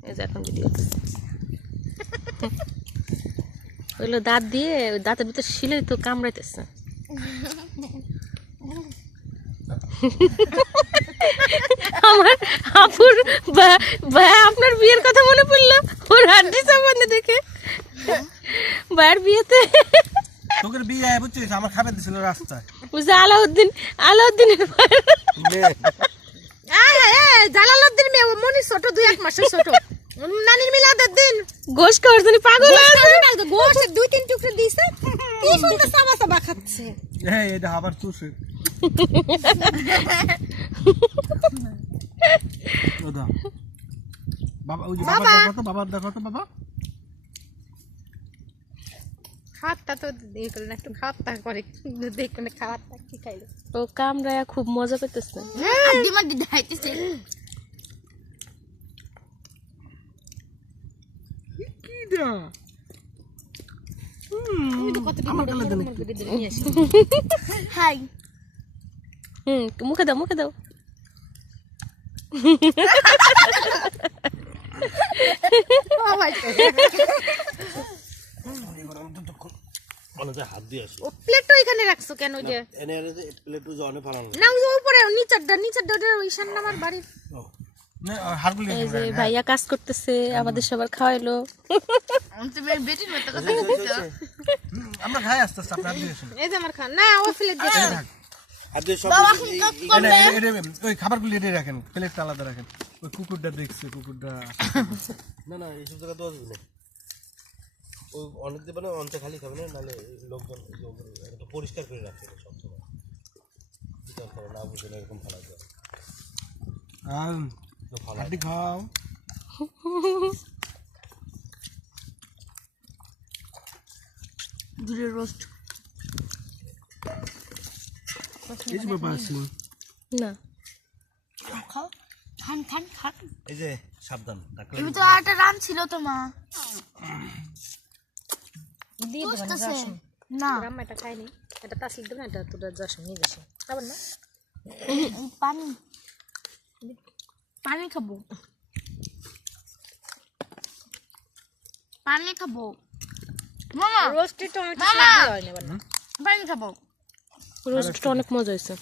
এই যে এখন ভিডিও ওইগুলো দাঁত দিয়ে ওই দাঁতের ভিতর শিলে তো কামড়াইতেছে। আমার আপুর ভাই আপনার বিয়ের কথা মনে পড়ল? ওর হাড্ডি সম্বন্ধে দেখে। ভাইয়ের বিয়েতে। তোকে বিয়ে বুঝছিস? আমার খাবার দিছিল রাস্তায়। বুঝছে আলাউদ্দিন আলাউদ্দিনের জালালউদ্দিন মেয়ে। মনি ছোট দুই এক মাসের ছোট। নানির মিলাদের দিন। গোশ খাওয়ার জন্য পাগল আছে। গোশ দুই তিন টুকরো দিয়েছে কি সুন্দর সাবা সাবা খাচ্ছে? হ্যাঁ এটা আবার চুষে। ও বাবা ওই যে দেখো তো বাবার দেখো তো বাবা। খাওয়ারটা তো ইয়ে করল একটু খাওয়ারটা করে দেখুন খাওয়ারটা কি খাইলো। কামড়ায় খুব মজা পেতেছে দা। হাই। হুম মুখে দাও মুখে দাও। প্লেটটা এখানে রাখছো কেন ওই যে? এনে এনে যে প্লেটু যে অনেক ফালানো না ওই উপরে নিচেরটা নিচেরটা ওই সামনে আমার বাড়ির। এই যে ভাইয়া কাজ করতেছে আমাদের সবার খাওয়াইলো। আমরা খাই আস্তে আস্তে আপনার এই যে আমার খান না ও দিয়ে খাবারগুলি রাখেন প্লেটটা আলাদা রাখেন। ওই কুকুরটা দেখছে কুকুরটা না না এইসব জায়গা দেওয়া যাবে না। ওই অনেক দেবে না অনেকটা খালি খাবে না নাহলে লোকজন পরিষ্কার করে রাখবে সবসময়। না বুঝে না এরকম ফালা যায় আর তো ফালা হাড্ডি খাও। দূরের রোস্ট এই যে বাবা আছে না। খাও খান খান খান। এই যে সাবধান ডাক্তার তো আরেকটা রান ছিল তো মা। দিয়ে না আম্মা এটা খাইনি এটা তাসলিক দেবে এটা তোরা যাস নিয়ে যাস খাবার না? পানি। পানি খাব। পানি খাব। মামা রোস্টে টমেটো পানি খাব। রোস্টটা অনেক মজা হয়েছে।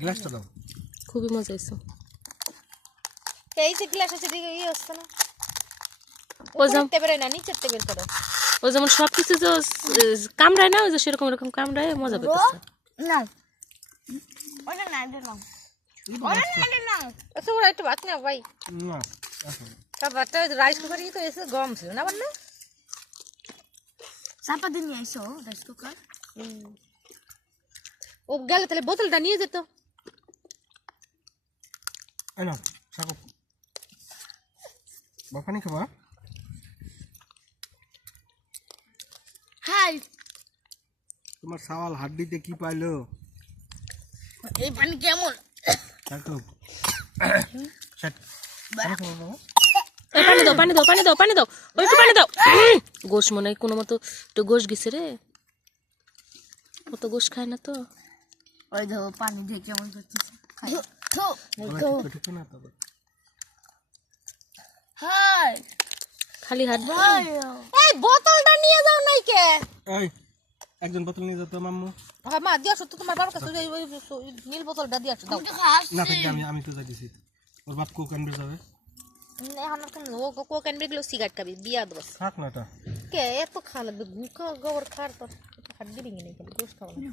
গ্লাসটা দাও। খুবই মজা হয়েছে। এই যে গ্লাস আছে দিকে ইয়ে হচ্ছে না। ও যেমন টেবিলে না নিচের টেবিল করো। ও যেমন সব কিছু যে কামড়ায় না ওই যে সেরকম এরকম কামড়ায় মজা পেতেছে। না। ওটা না আচ্ছা না ভাই না রাইস কুকার তো এসে গরম ছিল না বল চাপা দিয়ে নিয়ে আইসো কুকার ও গেলে তাহলে বোতলটা নিয়ে যেত শাকো খাবা হাই তোমার সাওয়াল হাড্ডিতে কি পাইলো? এই পানি কেমন? পানি খাবা বাবা? এই পানি দাও পানি দাও পানি দাও পানি দাও। ওই একটু পানি দাও। গোশ মনে হয় কোনো মতো একটু গোশ গেছে রে। অত গোশ খায় না তো। ওই পানি দিয়ে কেমন করতেছে খালি হাত এই বোতলটা নিয়ে যাও নাই কে এই। একজন বোতল নিয়ে যেত মাম্মু। হ্যাঁ মা দিয়ে আসো তো তোমার বাবার কাছে ওই- নীল বোতলটা দিয়ে আসো দাও না থাকবে আমি আমি তো যাইতেছি। ওর বাপ কোক আনবে যাবে। উম, এখন আর কেন ও কোক এনবে গুলো সিগারেট খাবি বিয়া দেবো। থাক না এটা। কে এত খা লাগবে গুকা গোবর খার নেই খাব না।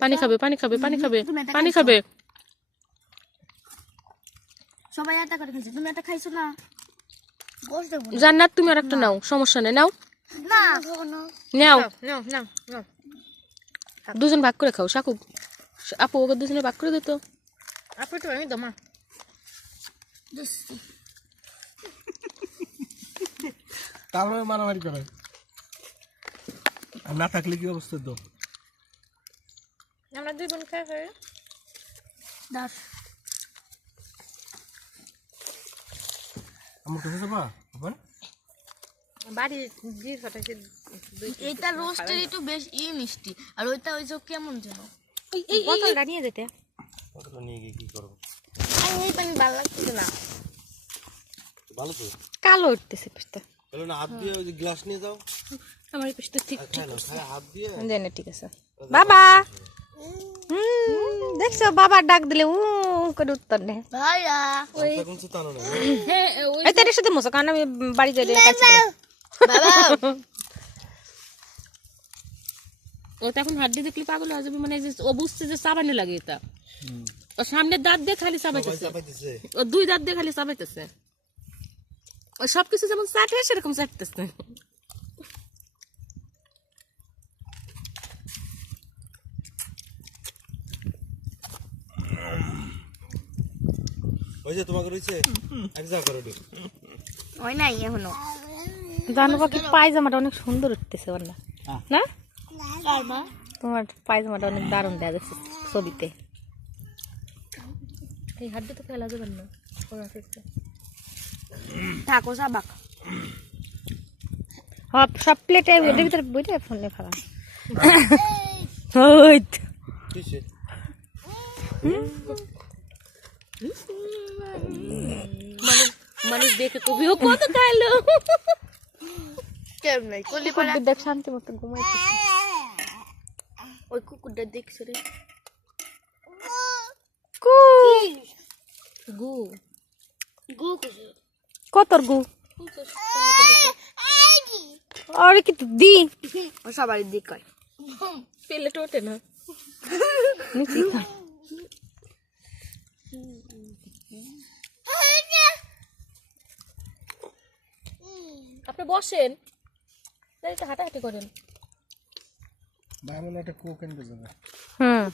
পানি খাবে পানি খাবে পানি খাবে পানি খাবে। সবাই একটা করে খাইছে তুমি একটা খাইছো না। জান্নাত তুমি আর একটা নাও সমস্যা নেই নাও। না। নাও। নাও নাও নাও দুজন ভাগ করে খাও। শাকু আপু ওকে দুজনে ভাগ করে দিত। আপু একটু আমি দমা। তারপরে মারামারি করে। আর না থাকলে কি অবস্থা তো? আমরা দুই বোন খাই খাই দাস আমার কাছে যাবা? আবার? বাড়ি দিয়ে ফাটাইছে দুই রোস্টের একটু বেশ ই মিষ্টি। আর ওইটা ওই যে কেমন যেন? বোতলটা নিয়ে যেতে। কতটা নিয়ে গিয়ে কি করব? ভালো লাগতেছে না। ভালো তো। কালো উঠতেছে পিসটা তাহলে না হাত দিয়ে ওই যে গ্লাস নিয়ে যাও। আমার এই পিসটা ঠিক আর খাই নাও খাই হাত দিয়ে। জানি ঠিক আছে। বাবা! হুম, দেখছ বাবা ডাক দিলে উ করে উত্তর ভাইয়া না এই তো এটার সাথে মশা কারণ আমি বাড়ি যাই কাজ ও তো এখন হাড্ডি দেখলে পাগল হয়ে যাবে মানে ও বুঝছে যে সাবানে লাগে এটা। ও সামনের দাঁত দিয়ে খালি ও দুই দাঁত দিয়ে খালি ও সবকিছু যেমন চাটে সেরকম চাটতেছে। ওই যে তোমাকে রয়েছে এক যা করো ওই নাই এখনও। জানো বাকি পায়জামাটা অনেক সুন্দর উঠতেছে ওর না? না তোমার পায়জামাটা অনেক দারুণ দেওয়া যাচ্ছে ছবিতে। এই হাড্ডি তো ফেলা যাবে না। থাকো সাবাক হ্যাঁ সব প্লেটে এটার ভিতরে বইটা ফোনে ফেলা। ওই। কিসে? মানুষ মানুষ দেখে কবি ও কত খাইলো কেউ নাই কলি পাড়া কুকুরদের দেখ শান্তি মতো ঘুমাইতেছে ওই কুকুরটা দেখছে রে কু গু গু কতর গু আরে কি তো দি ও সবারই দিক কয় প্লেট ওঠে না আপনি বসেন তাই তো হাঁটাহাঁটি করেন। ভাই একটা কোক এনে দেবে। হুম।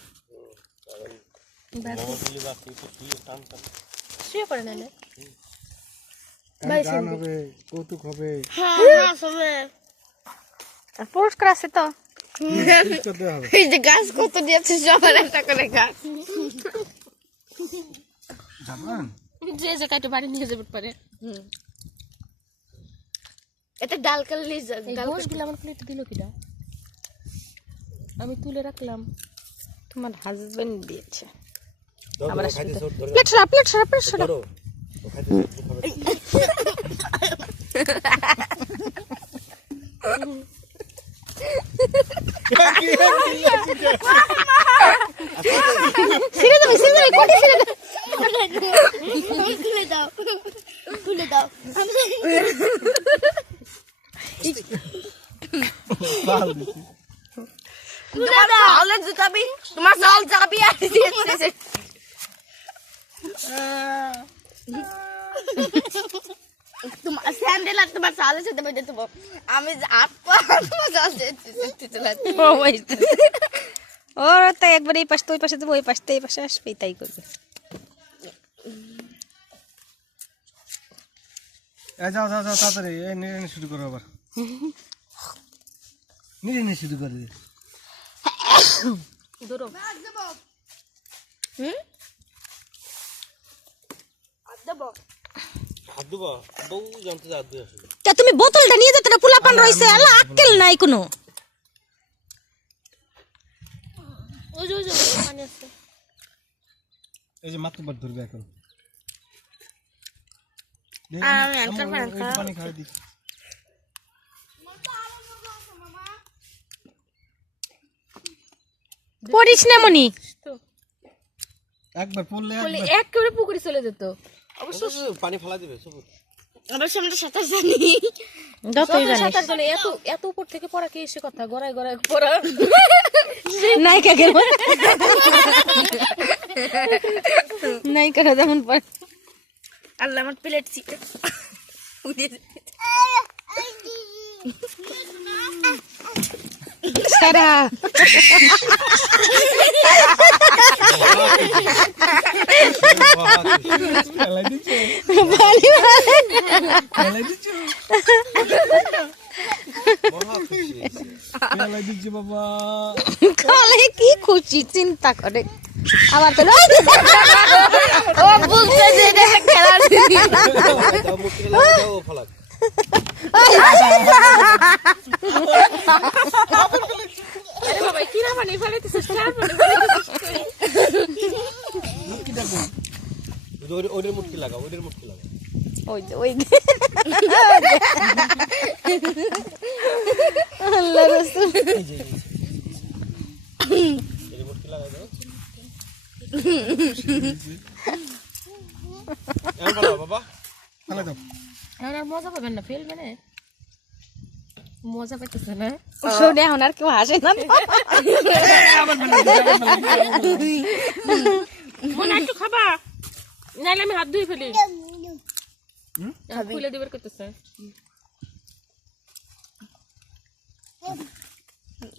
শুয়ে টান শুয়ে গান হবে কৌতুক হবে। হ্যাঁ পুরস্কার আছে তো। হবে। এই যে গাছ কত দিয়েছে সবার একটা করে গাছ। জাপান? যে যে কাটে বাড়ি নিয়ে যাবে পারে। এটা ডাল কালি এই গোশগুলো আমার প্লেটে দিল কিনা আমি তুলে রাখলাম। তোমার হাজবেন্ড দিয়েছে। আবার। প্লেট সরা প্লেট সরা প্লেট সরা। ছিঁড়ে ছিঁড়ে কোটি ছিঁড়ে দাও দাও দিছি তোমার চাউলে জুতাবি চাবি তোমার স্যান্ডেল আর তোমার আমি ও তাই একবার এই পাশে তো ওই পাশে দেবো ওই পাশে এই পাশে আসবে তাই করবে যাও যাও যাও তাড়াতাড়ি শুরু করো আবার। শুরু করে তা তুমি বোতলটা নিয়ে যেতে পোলা পান রইছে আল্লাহ আক্কেল নাই কোনো। যে এই যে ধরবে এখন। আমি আনকার পানি যে পানি খাওয়াই দিচ্ছি পড়িস না মনি। একবার পড়লে একবার। একেবারে পুকুরে চলে যেত। অবশ্য পানি ফেলা দিবে সবুজ। অবশ্য আমরা সাঁতার জানি। যতই জানিস। এত এত উপর থেকে পড়া কি এসে কথা? গড়ায় গড়ায় পড়া। নায়িকা গেল নায়িকারা যেমন পড়ে। আল্লাহ আমার প্লেট ছিটে। বাবা খালে কি খুশি চিন্তা করে। আবার তো ও বলছে যে খেলার দাও মুখ থেকে লাগা দাও ও ফলাক আরে বাবা কি না পানি ফেলাইতেছিস চার পানি ওই- ওইটার মুটকি লাগা ওইটার মুটকি লাগা ওই ওই। আল্লাহ রসুল মুটকি লাগা দাও এমন পালা বাবা তাহলে দাও আর মজা পাবেন না ফেল মানে মজা পাইতেছে না। শুনে এখন আর কেউ হাসে না মনে একটু খাবা। নাহলে আমি হাত ধুয়ে ফেলি। খুলে দিবার করতেছে।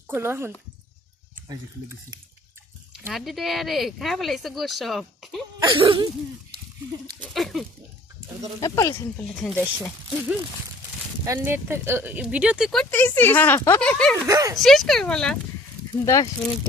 খোলো এখন। এই যে খুলে দিছি। হাড্ডি দে আরে খাই ফেলাইছে গো সব। পলিথিন পলিথিন যাইস না ভিডিও তুই করতেইছিস শেষ করে বলা দশ মিনিট